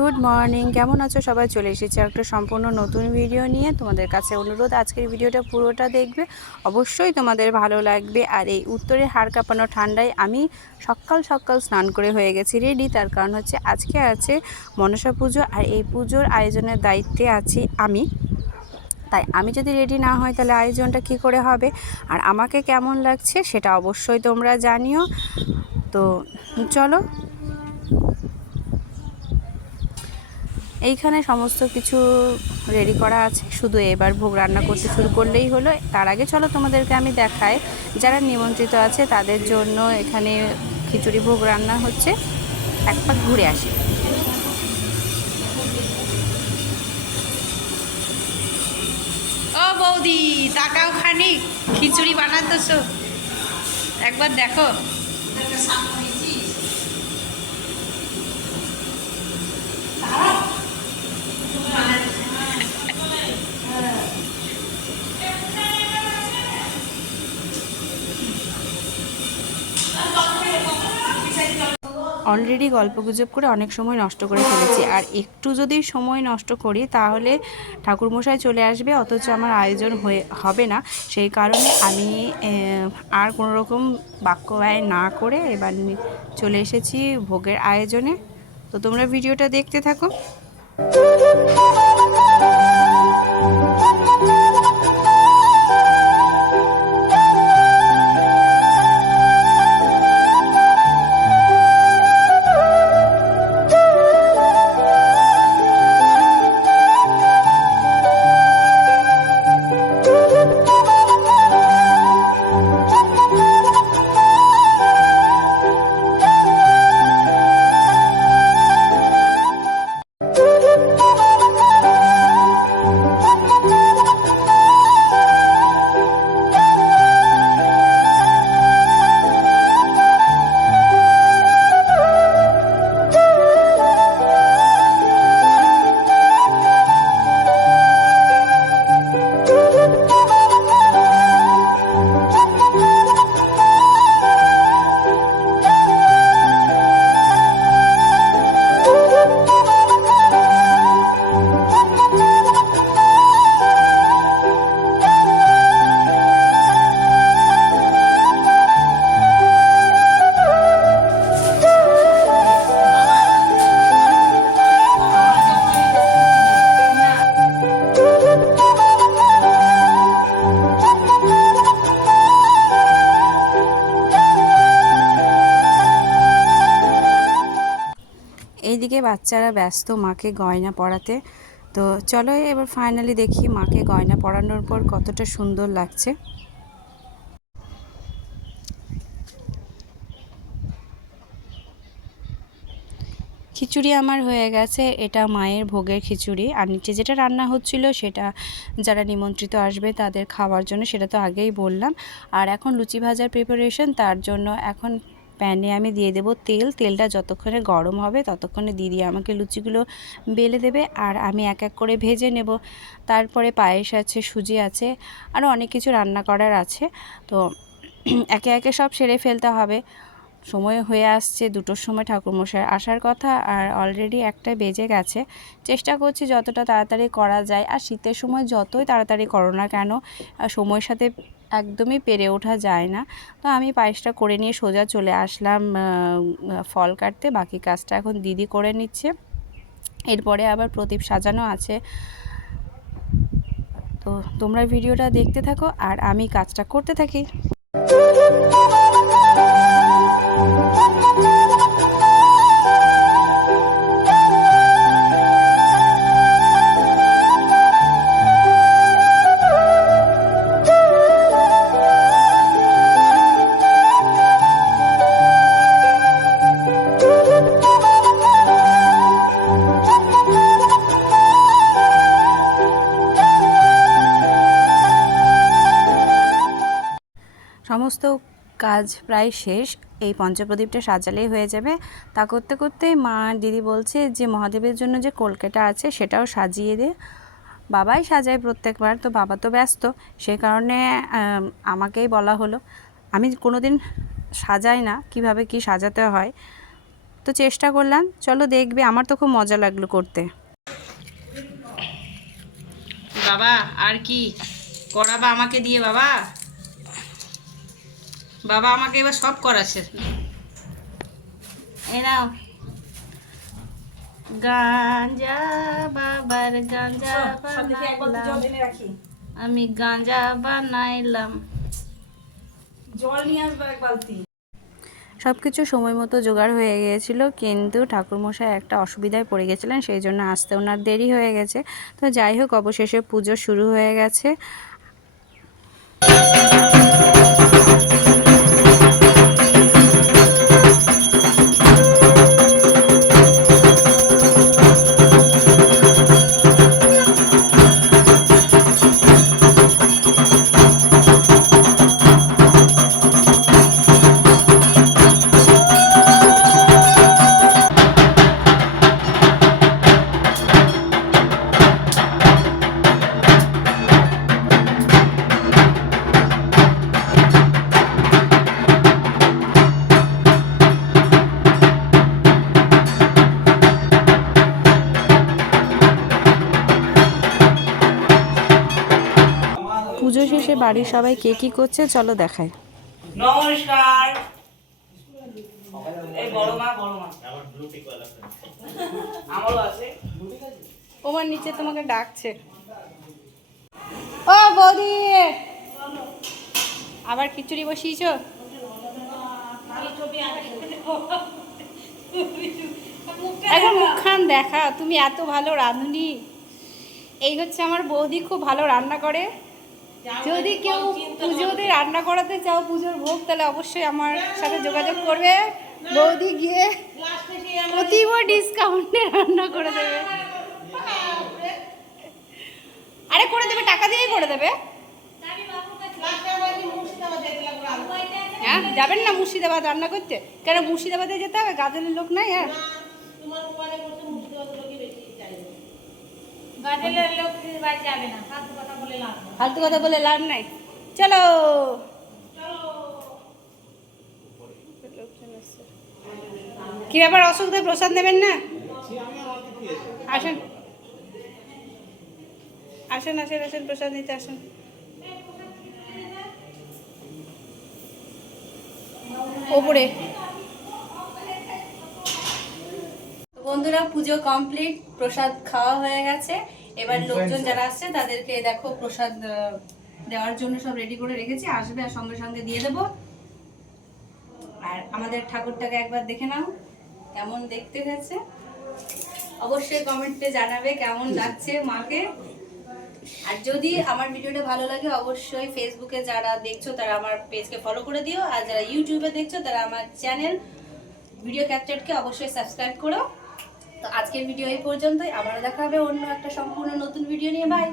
Good morning, কেমন আছো সবাই? চলে এসেছি একটা সম্পূর্ণ নতুন ভিডিও নিয়ে। তোমাদের কাছে অনুরোধ, আজকের ভিডিওটা পুরোটা দেখবে, অবশ্যই তোমাদের ভালো লাগবে। আর এই উত্তরের হাড় কাঁপানো ঠান্ডায় আমি সকাল সকাল স্নান করে হয়ে গেছি রেডি। তার কারণ হচ্ছে আজকে আছে মনসা পুজো, আর এই পুজোর আয়োজনের দায়িত্বে আছি আমি। তাই আমি যদি রেডি না হই তাহলে আয়োজনটা কী করে হবে, আর আমাকে কেমন লাগছে সেটা অবশ্যই তোমরা জানিও। তো চলো, এইখানে সমস্ত কিছু রেডি করা আছে, শুধু এবার ভোগ রান্না করতে শুরু করলেই হলো। তার আগে চলো তোমাদেরকে আমি দেখাই, যারা নিমন্ত্রিত আছে তাদের জন্য এখানে খিচুড়ি ভোগ রান্না হচ্ছে। এক পাক ঘুরে আসি। ও বৌদি, তাকাও খানিক, খিচুড়ি বানাতেছো, একবার দেখো। অলরেডি গল্পগুজব করে অনেক সময় নষ্ট করে ফেলেছি, আর একটু যদি সময় নষ্ট করি তাহলে ঠাকুরমশাই চলে আসবে, অথচ আমার আয়োজন হবে না। সেই কারণে আমি আর কোনো রকম বাক্য ব্যয় না করে এবার চলে এসেছি ভোগের আয়োজনে। তো তোমরা ভিডিওটা দেখতে থাকো। এইদিকে বাচ্চারা ব্যস্ত মাকে গয়না পরাতে। তো চলো এবার ফাইনালি দেখি মাকে গয়না পরানোর পর কতটা সুন্দর লাগছে। খিচুড়ি আমার হয়ে গেছে, এটা মায়ের ভোগের খিচুড়ি। আর নিচে যেটা রান্না হচ্ছিল সেটা যারা নিমন্ত্রিত আসবে তাদের খাওয়ার জন্য, সেটা তো আগেই বললাম। আর এখন লুচি ভাজার প্রিপারেশন, তার জন্য এখন প্যানে আমি দিয়ে দেব তেল। তেলটা যতক্ষণে গরম হবে ততক্ষণে দিদি আমাকে লুচিগুলো বেলে দেবে, আর আমি এক এক করে ভেজে নেব। তারপরে পায়েস আছে, সুজি আছে, আরও অনেক কিছু রান্না করার আছে। তো একে একে সব সেরে ফেলতে হবে। সময় হয়ে আসছে 2টোর সময় ঠাকুরমশাই আসার কথা, আর অলরেডি 1টা বেজে গেছে। চেষ্টা করছি যতটা তাড়াতাড়ি করা যায়, আর শীতের সময় যতই তাড়াতাড়ি করো না কেন সময়ের সাথে একদমই পেরে ওঠা যায় না। তো আমি পায়েসটা করে নিয়ে সোজা চলে আসলাম ফল কাটতে। বাকি কাজটা এখন দিদি করে নিচ্ছে। এরপরে আবার প্রদীপ সাজানো আছে। তো তোমরা ভিডিওটা দেখতে থাকো আর আমি কাজটা করতে থাকি। সমস্ত কাজ প্রায় শেষ, এই পঞ্চপ্রদীপটা সাজালেই হয়ে যাবে। তা করতে করতে মা দিদি বলছে যে মহাদেবের জন্য যে কলকাটা আছে সেটাও সাজিয়ে দে। বাবাই সাজায় প্রত্যেকবার, তো বাবা তো ব্যস্ত, সেই কারণে আমাকেই বলা হলো। আমি কোনোদিন সাজাই না কিভাবে কি সাজাতে হয়, তো চেষ্টা করলাম, চলো দেখবে, আমার তো খুব মজা লাগলো করতে। বাবা আর কি করাবা আমাকে দিয়ে? বাবা বাবা আমাকে এবার সব করাচ্ছে। এই নাও গাঞ্জা, বাবার গাঞ্জা বানাইলাম, আমি গাঞ্জা বানাইলাম। জল নিয়ে আসবো এক বালতি। সব কিছু সময় মতো জোগাড় হয়ে গিয়েছিল, কিন্তু ঠাকুরমশাই একটা অসুবিধায় পড়ে গেছিলেন, সেই জন্য আসতে ওনার দেরি হয়ে গেছে। তো যাই হোক, অবশেষে পুজো শুরু হয়ে গেছে। পুজো শেষে বাড়ির সবাই কে কী করছে চলো দেখায়। নমস্কার। এই বড় মা আমারও আছে। ওমার নিচে তোমাকে ডাকছে। ও বৌদি, আবার খিচুড়ি বসিয়েছ? এখন মুখখান দেখা, তুমি এত ভালো রাঁধুনি। এই হচ্ছে আমার বৌদি, খুব ভালো রান্না করে। যদি কেউ পুজোতে রান্না করাতে চাও, পুজোর ভোগ, তাহলে অবশ্যই আমার সাথে যোগাযোগ করবে। বৌদি গিয়ে অতীব ডিসকাউন্টে রান্না করে দেবে। আরে করে দেবে, টাকা দিয়েই করে দেবে। হ্যাঁ, যাবেন না মুর্শিদাবাদ রান্না করতে? কেন মুর্শিদাবাদে যেতে হবে? গাজলের লোক নাই? হ্যাঁ, ফালতু কথা বলে লাভ নাই। চলো। কি ব্যাপার অশোকদের প্রসাদ নেবেন না? আসেন আসেন আসেন আসেন, প্রসাদ নিতে আসেন। ওপরে বন্ধুরা, পুজো কমপ্লিট, প্রসাদ খাওয়া হয়ে গেছে। এবার লোকজন যারা আসছে তাদেরকে দেখো প্রসাদ দেওয়ার জন্য সব রেডি করে রেখেছি, আসবে আর সঙ্গে সঙ্গে দিয়ে দেবো। আর আমাদের ঠাকুরটাকে একবার দেখে নাও, কেমন দেখতে হয়েছে। অবশ্যই কমেন্টে জানাবে কেমন লাগছে মাকে। আর যদি আমার ভিডিওটা ভালো লাগে, অবশ্যই ফেসবুকে যারা দেখছো তারা আমার পেজকে ফলো করে দিও, আর যারা ইউটিউবে দেখছো তারা আমার চ্যানেল ভিডিও ক্যাপচারকে অবশ্যই সাবস্ক্রাইব করো। তো আজকের ভিডিও এই পর্যন্তই, আবারও দেখা হবে অন্য একটা সম্পূর্ণ নতুন ভিডিও নিয়ে। বাই।